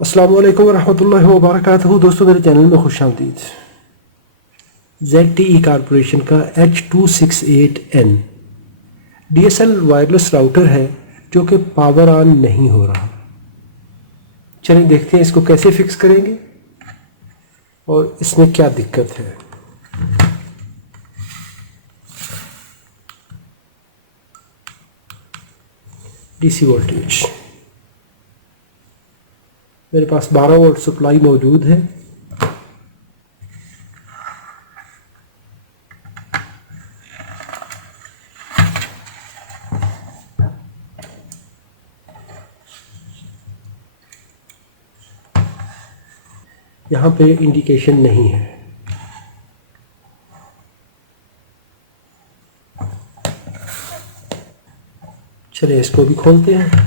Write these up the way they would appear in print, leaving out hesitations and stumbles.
अस्सलाम वालेकुम वरहमतुल्लाहि वबरकातुहू। दोस्तों, मेरे चैनल में खुश आमदीद। ZTE कॉरपोरेशन का H268N DSL वायरलेस राउटर है जो कि पावर ऑन नहीं हो रहा। चलिए देखते हैं इसको कैसे फिक्स करेंगे और इसमें क्या दिक्कत है। DC वोल्टेज मेरे पास 12 वोल्ट सप्लाई मौजूद है। यहाँ पे इंडिकेशन नहीं है। चलिए इसको भी खोलते हैं।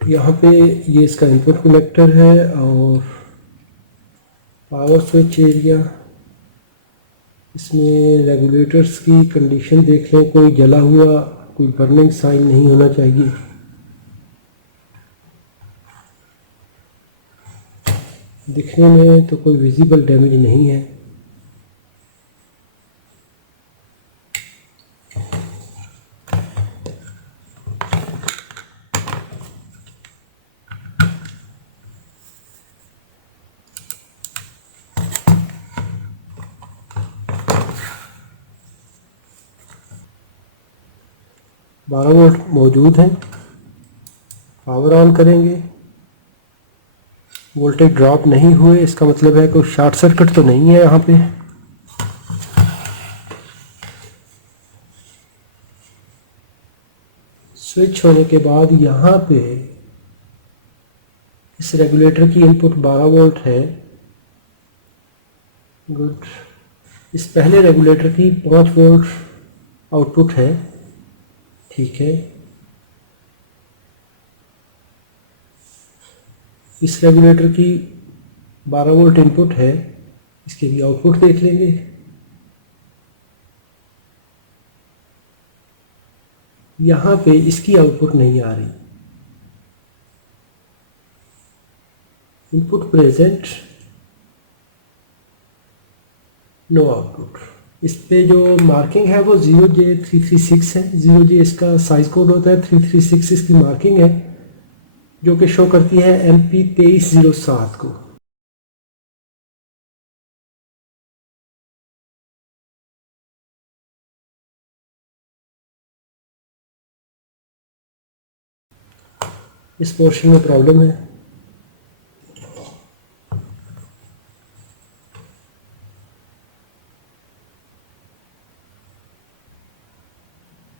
यहाँ पे ये इसका इनपुट कनेक्टर है और पावर स्विच एरिया। इसमें रेगुलेटर्स की कंडीशन देख लें, कोई जला हुआ कोई बर्निंग साइन नहीं होना चाहिए। दिखने में तो कोई विजिबल डैमेज नहीं है। बारह वोल्ट मौजूद है। पावर ऑन करेंगे, वोल्टेज ड्रॉप नहीं हुए, इसका मतलब है कोई शॉर्ट सर्किट तो नहीं है। यहाँ पे स्विच होने के बाद यहाँ पे इस रेगुलेटर की इनपुट 12 वोल्ट है। गुड। इस पहले रेगुलेटर की 5 वोल्ट आउटपुट है। ठीक है। इस रेगुलेटर की 12 वोल्ट इनपुट है, इसके भी आउटपुट देख लेंगे। यहाँ पे इसकी आउटपुट नहीं आ रही। Input present, no output. इस पे जो मार्किंग है वो 0J336 है। 0J इसका साइज कोड होता है, 336 इसकी मार्किंग है जो कि शो करती है MP2307 को। इस पोर्शन में प्रॉब्लम है।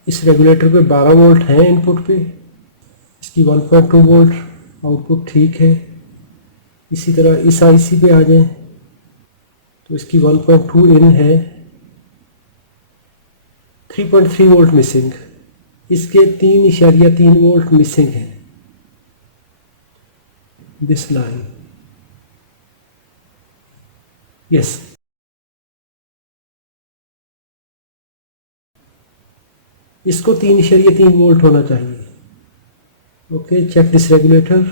इस रेगुलेटर पे 12 वोल्ट है इनपुट पे, इसकी 1.2 वोल्ट आउटपुट ठीक है। इसी तरह इस आईसी पे आ जाएं तो इसकी 1.2 इन है, 3.3 वोल्ट मिसिंग। इसके 3.3 वोल्ट मिसिंग है। This line, yes. इसको 3.3 वोल्ट होना चाहिए। Okay, check this regulator,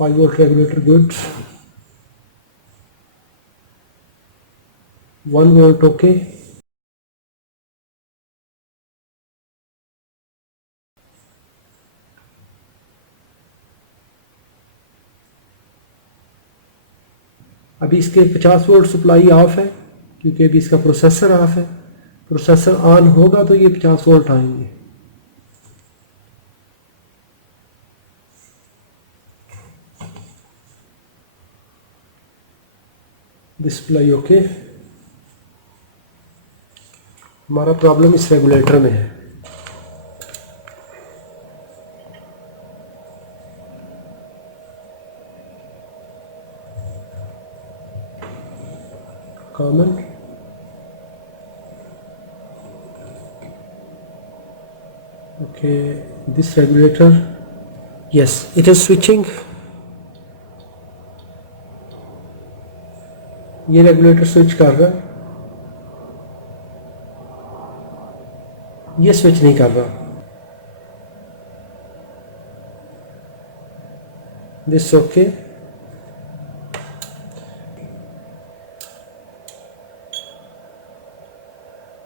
5 volt regulator, good. 1 volt, okay. अभी इसके 50 वोल्ट सप्लाई ऑफ है क्योंकि अभी इसका प्रोसेसर ऑफ है। प्रोसेसर ऑन होगा तो ये 50 वोल्ट आएंगे। Display okay. हमारा प्रॉब्लम इस रेगुलेटर में है। Common okay, this regulator yes it is switching. ये रेगुलेटर स्विच कर रहा है, ये स्विच नहीं कर रहा। This okay.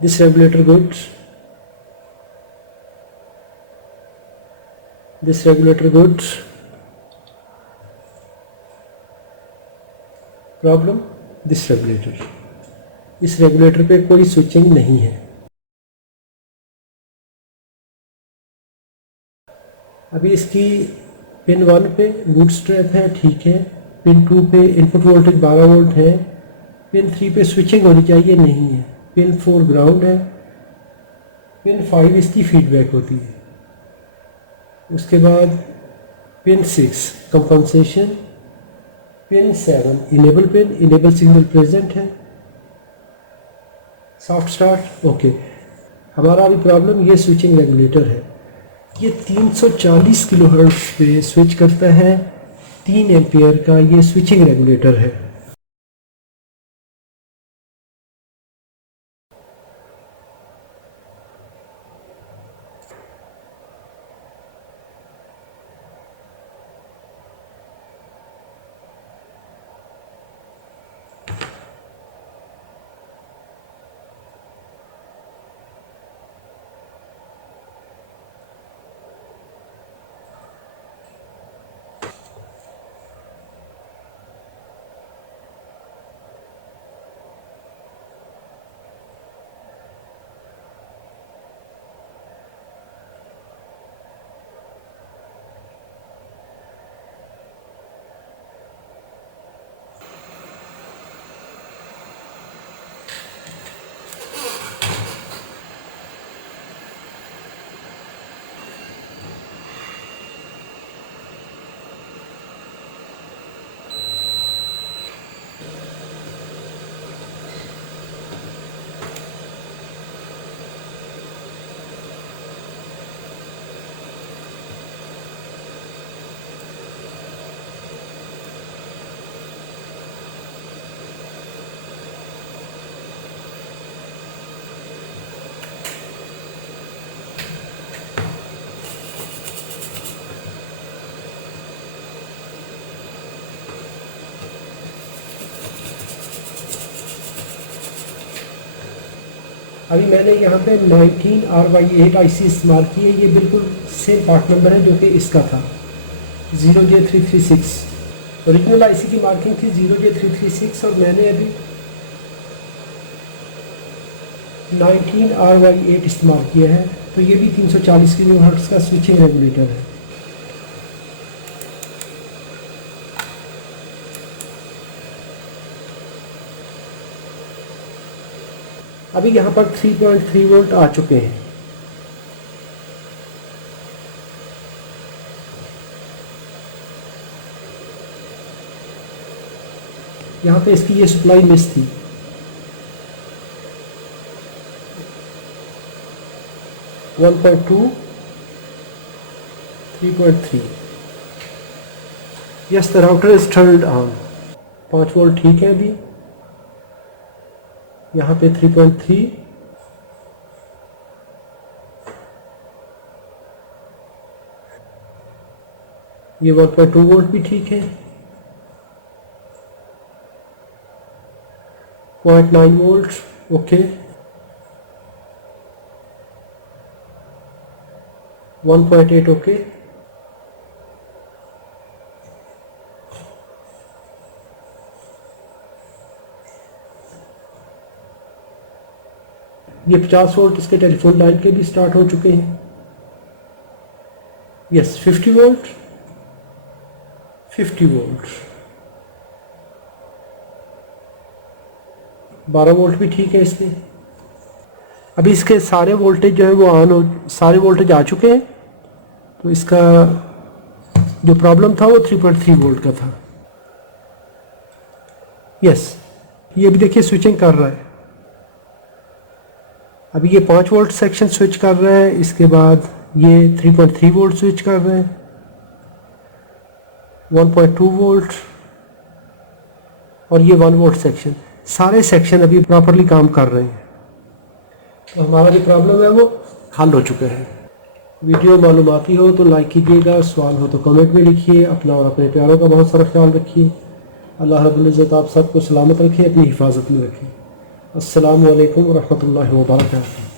This regulator good. This regulator good. Problem this regulator. इस रेगुलेटर पे कोई स्विचिंग नहीं है। अभी इसकी पिन 1 पे बूट स्ट्रैप है, ठीक है। पिन 2 पे इनपुट वोल्टेज 12 वोल्ट है। पिन 3 पे स्विचिंग होनी चाहिए, नहीं है। पिन 4 ग्राउंड है। पिन 5 इसकी फीडबैक होती है। उसके बाद pin 6 compensation. Pin 7 enable pin, enable signal present है। Soft start okay. हमारा अभी प्रॉब्लम ये स्विचिंग रेगुलेटर है। ये 340 किलोहर्ट्ज़ पे स्विच करता है। 3 एम्पियर का ये स्विचिंग रेगुलेटर है। अभी मैंने यहाँ पे 19RY8 IC इस्तेमाल की है। ये बिल्कुल सेम पार्ट नंबर है जो कि इसका था 0J336। ओरिजिनल IC की मार्किंग थी 0J336 और मैंने अभी 19RY8 इस्तेमाल किया है। तो ये भी 340 किलोहर्ट्ज़ का स्विचिंग रेगुलेटर है। अभी यहाँ पर 3.3 वोल्ट आ चुके हैं। यहाँ पे इसकी ये सप्लाई मिस थी। One point two 3.3 yes the router is turned on. 5 volt ठीक है। अभी यहाँ पे 3.3 ये 1.2 वोल्ट भी ठीक है। 0.9 वोल्ट ओके। 1.8 ओके। ये 50 वोल्ट इसके टेलीफोन लाइन के भी स्टार्ट हो चुके हैं। यस 50 वोल्ट, 50 वोल्ट, 12 वोल्ट भी ठीक है इसमें। अभी इसके सारे वोल्टेज जो है वो ऑन हो, सारे वोल्टेज आ चुके हैं। तो इसका जो प्रॉब्लम था वो 3.3 वोल्ट का था। यस ये भी देखिए स्विचिंग कर रहा है। अभी ये 5 वोल्ट सेक्शन स्विच कर रहा है, इसके बाद ये 3.3 वोल्ट स्विच कर रहे हैं, 1.2 वोल्ट और ये 1 वोल्ट सेक्शन। सारे सेक्शन अभी प्रॉपरली काम कर रहे हैं। तो हमारा जो प्रॉब्लम है वो हल हो चुका है। वीडियो मालूमाती हो तो लाइक कीजिएगा, सवाल हो तो कमेंट में लिखिए। अपना और अपने प्यारों का बहुत सारा ख्याल रखिए। अल्लाह रब्बुल इज़्ज़त आप सबको सलामत रखे, अपनी हिफाजत में रखे। अस्सलामु अलैकुम व रहमतुल्लाहि व बरकातुहू।